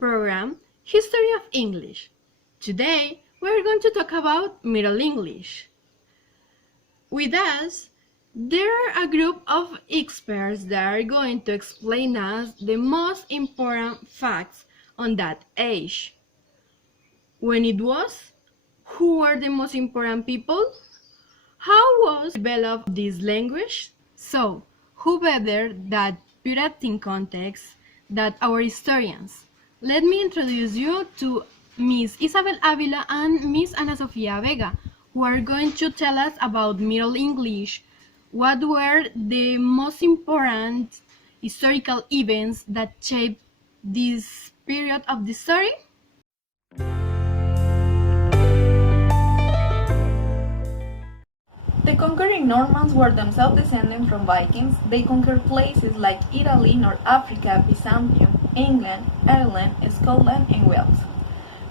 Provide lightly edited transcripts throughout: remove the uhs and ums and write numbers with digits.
program, History of English. Today, we're going to talk about Middle English. With us, there are a group of experts that are going to explain us the most important facts on that age. When it was, who were the most important people? How was developed this language? So, who better than put it in context than our historians? Let me introduce you to Miss Isabel Avila and Miss Ana Sofia Vega, who are going to tell us about Middle English. What were the most important historical events that shaped this period of the story? The conquering Normans were themselves descended from Vikings. They conquered places like Italy, North Africa, Byzantium, England, Ireland, Scotland, and Wales.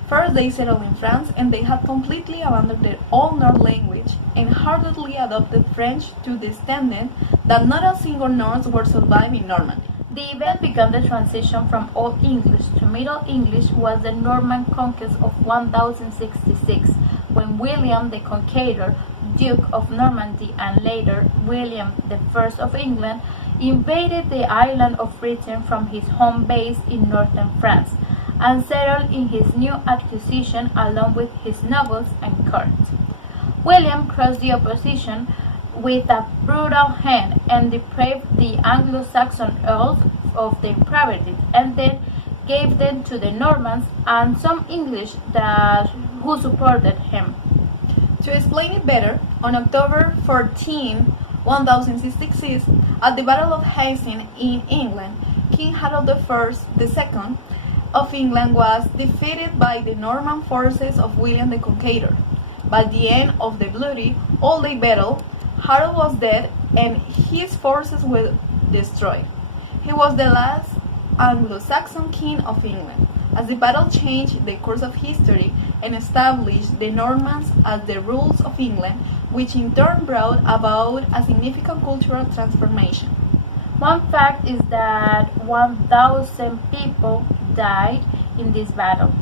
First, they settled in France, and they had completely abandoned their old Norse language and hardly adopted French to the extent that not a single Norse word survived in Normandy. The event began the transition from Old English to Middle English was the Norman Conquest of 1066, when William the Conqueror, Duke of Normandy and later William I of England, invaded the island of Britain from his home base in northern France and settled in his new acquisition along with his nobles and court. William crushed the opposition with a brutal hand and deprived the Anglo-Saxon earls of their property and then gave them to the Normans and some English who supported him. To explain it better, on October 14, 1066, at the Battle of Hastings in England, King Harold I II of England was defeated by the Norman forces of William the Conqueror. By the end of the bloody all-day battle, Harold was dead and his forces were destroyed. He was the last Anglo-Saxon king of England, as the battle changed the course of history and established the Normans as the rulers of England, which in turn brought about a significant cultural transformation. One fact is that 1,000 people died in this battle.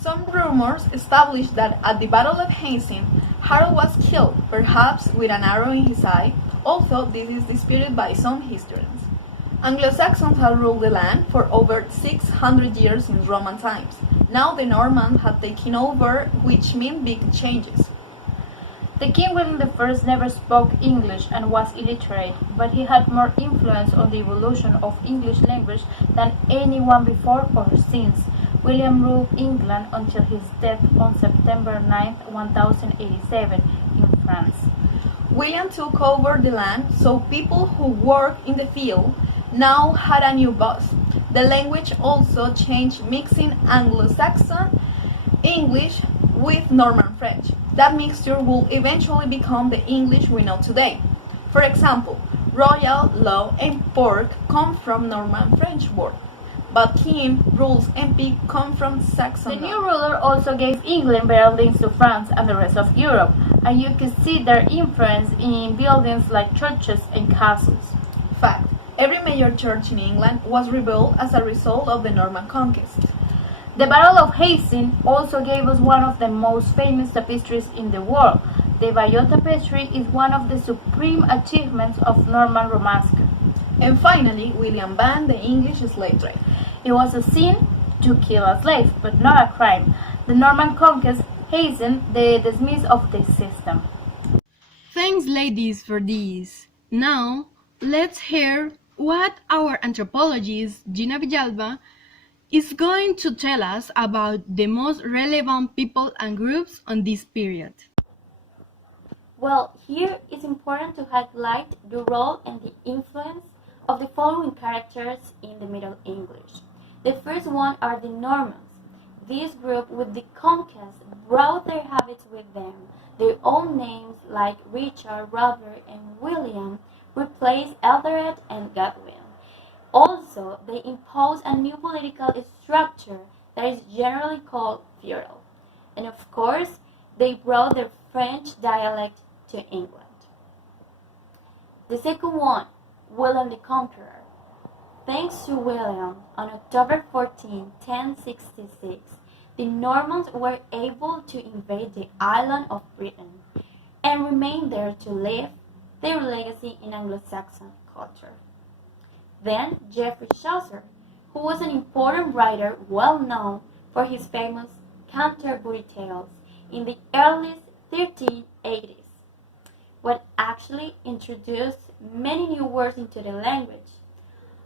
Some rumors established that at the Battle of Hastings, Harold was killed, perhaps with an arrow in his eye, although this is disputed by some historians. Anglo-Saxons had ruled the land for over 600 years in Roman times. Now the Normans had taken over, which meant big changes. The King William I never spoke English and was illiterate, but he had more influence on the evolution of English language than anyone before or since. William ruled England until his death on September 9, 1087 in France. William took over the land, so people who worked in the field now had a new boss. The language also changed, mixing Anglo-Saxon English with Norman French. That mixture would eventually become the English we know today. For example, royal, law, and pork come from Norman French word, but king, rules, and pig come from Saxon. The new ruler also gave England better links to France and the rest of Europe, and you could see their influence in buildings like churches and castles. Fact. Every major church in England was rebuilt as a result of the Norman Conquest. The Battle of Hastings also gave us one of the most famous tapestries in the world. The Bayeux Tapestry is one of the supreme achievements of Norman Romanesque. And finally, William banned the English slave trade. It was a sin to kill a slave, but not a crime. The Norman Conquest hastened the dismissal of the system. Thanks, ladies, for this. Now, let's hear what our anthropologist, Gina Villalba, is going to tell us about the most relevant people and groups on this period. Well, here it's important to highlight the role and the influence of the following characters in the Middle English. The first one are the Normans. This group, with the conquest, brought their habits with them. Their own names, like Richard, Robert, and William, replaced Eldred and Godwin. Also, they imposed a new political structure that is generally called feudal. And of course, they brought their French dialect to England. The second one, William the Conqueror. Thanks to William, on October 14, 1066, the Normans were able to invade the island of Britain and remain there to leave their legacy in Anglo-Saxon culture. Then Geoffrey Chaucer, who was an important writer well known for his famous Canterbury Tales in the early 1380s, what actually introduced many new words into the language,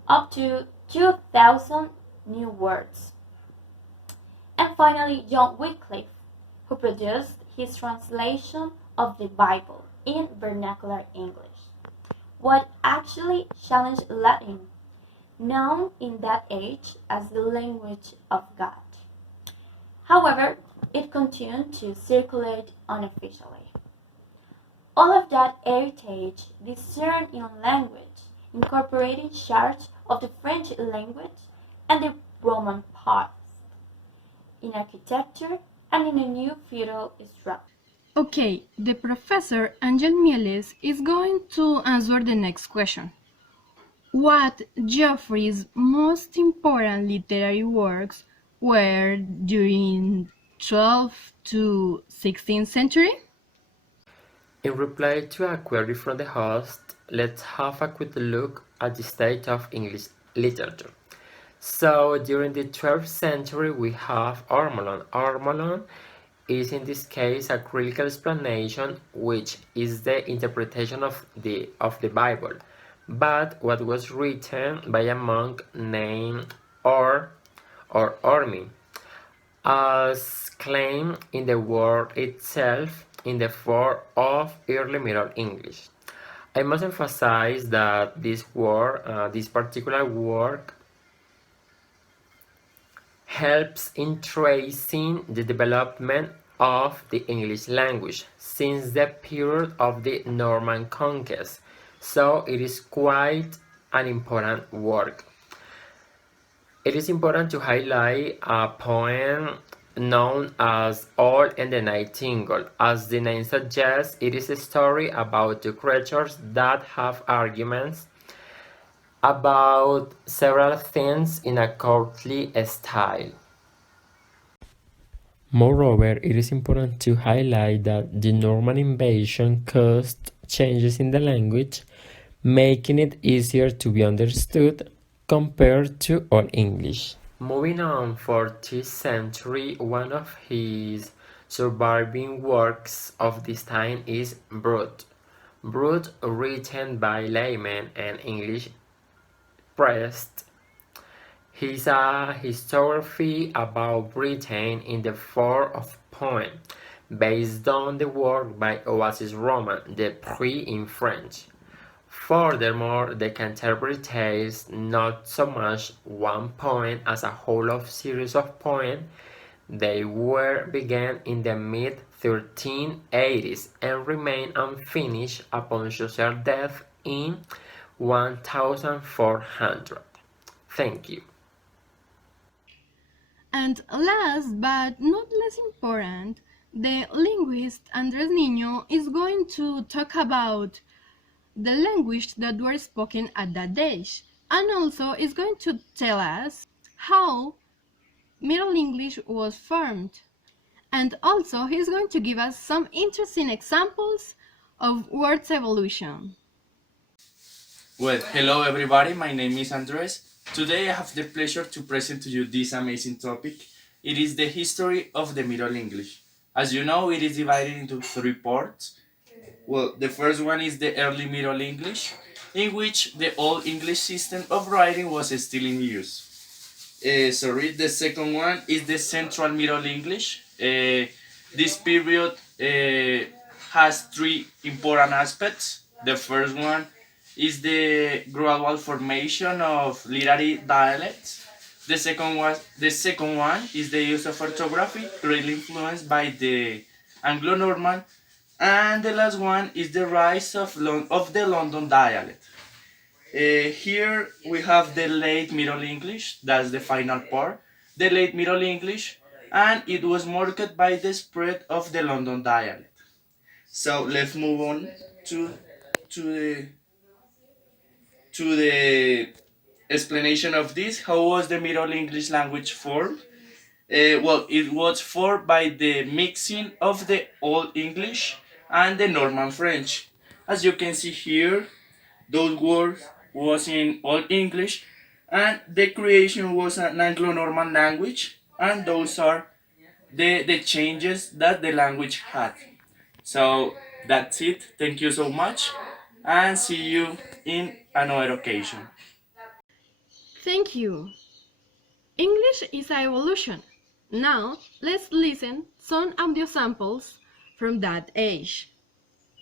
up to 2,000 new words. And finally, John Wycliffe, who produced his translation of the Bible in vernacular English, what actually challenged Latin, known in that age as the language of God. However, it continued to circulate unofficially. All of that heritage discerned in language, incorporating shards of the French language and the Roman past, in architecture and in a new feudal structure. Okay, the professor Angel Mieles is going to answer the next question. What Geoffrey's most important literary works were during 12th to 16th century? In reply to a query from the host, let's have a quick look at the state of English literature. So, during the 12th century, we have Ormolon. Ormolon is in this case a critical explanation, which is the interpretation of the Bible, but what was written by a monk named or Ormi, as claimed in the word itself in the form of early Middle English. I must emphasize that this particular work, helps in tracing the development of the English language since the period of the Norman Conquest, so it is quite an important work. It is important to highlight a poem known as Owl and the Nightingale. As the name suggests, it is a story about two creatures that have arguments about several things in a courtly style. Moreover, it is important to highlight that the Norman invasion caused changes in the language, making it easier to be understood compared to Old English. Moving on, 14th century, one of his surviving works of this time is Brut. Brut, written by laymen and English pressed, is a historiography about Britain in the form of poem, based on the work by Oasis Roman, the Prix in French. Furthermore, the Canterbury Tales, not so much one poem as a whole of series of poems, they were began in the mid 1380s and remained unfinished upon Chaucer's death in 1400. Thank you. And last but not less important, the linguist Andres Niño is going to talk about the language that were spoken at that age, and also is going to tell us how Middle English was formed. And also he's going to give us some interesting examples of words evolution. Well, hello everybody, my name is Andres. Today I have the pleasure to present to you this amazing topic. It is the history of the Middle English. As you know, it is divided into three parts. Well, the first one is the early Middle English, in which the Old English system of writing was still in use. The second one is the Central Middle English. This period has three important aspects. The first one is the gradual formation of literary dialects. The second one is the use of orthography, greatly influenced by the Anglo-Norman, and the last one is the rise of the London dialect. Here we have the late Middle English, that's the final part, the late Middle English, and it was marked by the spread of the London dialect. So let's move on to the explanation of this, how was the Middle English language formed? Well, it was formed by the mixing of the Old English and the Norman French. As you can see here, those words was in Old English, and the creation was an Anglo-Norman language, and those are the changes that the language had. So that's it. Thank you so much, and see you in another occasion. Thank you. English is an evolution. Now, let's listen some audio samples from that age.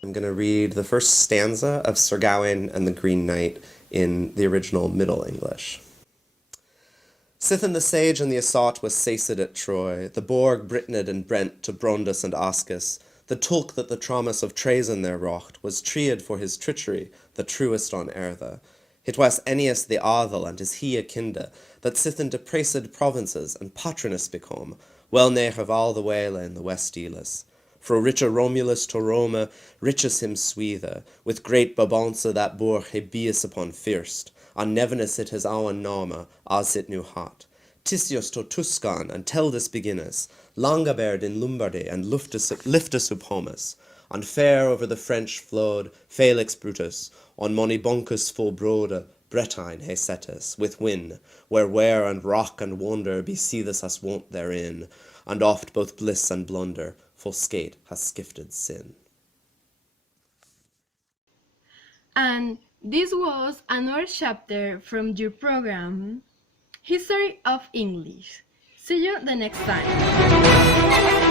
I'm going to read the first stanza of Sir Gawain and the Green Knight in the original Middle English. Sithen the sage and the assault was saced at Troy, the Borg Britned and Brent to Brondus and Oscus, the tulk that the Tromus of treason there wrought was treated for his treachery, the truest on earthe. It was Ennius the Arthel and his he a kinde, that sithen depraced provinces and patronus become, well near of all the whale in the West Elis. Fro richer Romulus to Roma, riches him swethe, with great Babonsa that bore Hebius upon first, on Nevenus it his own Norma, as it knew hot. Tisius to Tuscan and Teldus beginnus, Langaberd in Lombardy and Liftus up Homus, on fair over the French flowed, Felix Brutus, on Moniboncus full broade, Bretagne he setus, with win, where wear and rock and wonder be seethus as wont therein, and oft both bliss and blunder, full skate has skifted sin. And this was another chapter from your program, History of English. See you the next time.